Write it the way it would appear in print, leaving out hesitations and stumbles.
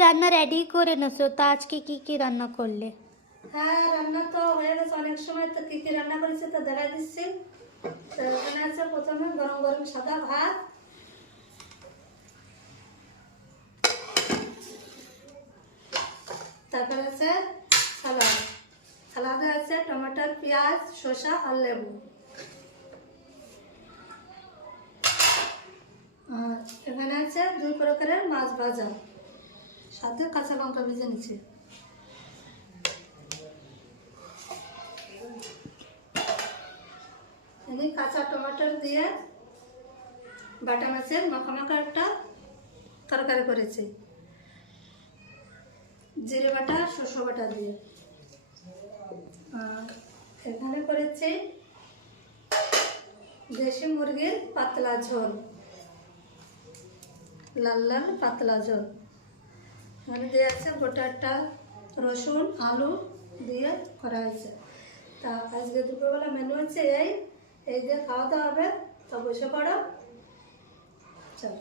রান্না রেডি করে নেছো, তা আজকে কি রান্না করলে? হ্যাঁ, রান্না তো হয়ে গেছে অনেক সময়। তো কি কি রান্না করেছি তো দেখা দিচ্ছি। তো এখানে আছে প্রথমে গরম গরম সাদা ভাত, তারপরে আছে সালাদ। সালাদে আছে টমেটো, পেঁয়াজ, শসা আর লেবু। আর এখানে আছে 2 প্রকারের মাছ ভাজা, সাথে কাঁচা লঙ্কা ভেজে নিচ্ছি। এখানে কাঁচা টমেটো দিয়ে বাটা মাছের মাখা একটা তরকারি করেছি, জিরে বাটা শস্য বাটা দিয়ে। আর এখানে করেছি দেশি মুরগির পাতলা ঝোল, লাল লাল পাতলা ঝোল। এখানে দিয়ে আছে গোটা একটা রসুন আলু দিয়ে করা হয়েছে। তা আজকে দুপুরবেলা মেনু হচ্ছে এই দিয়ে খাওয়া দাওয়া হবে। তো বসে পড়ো, চলো।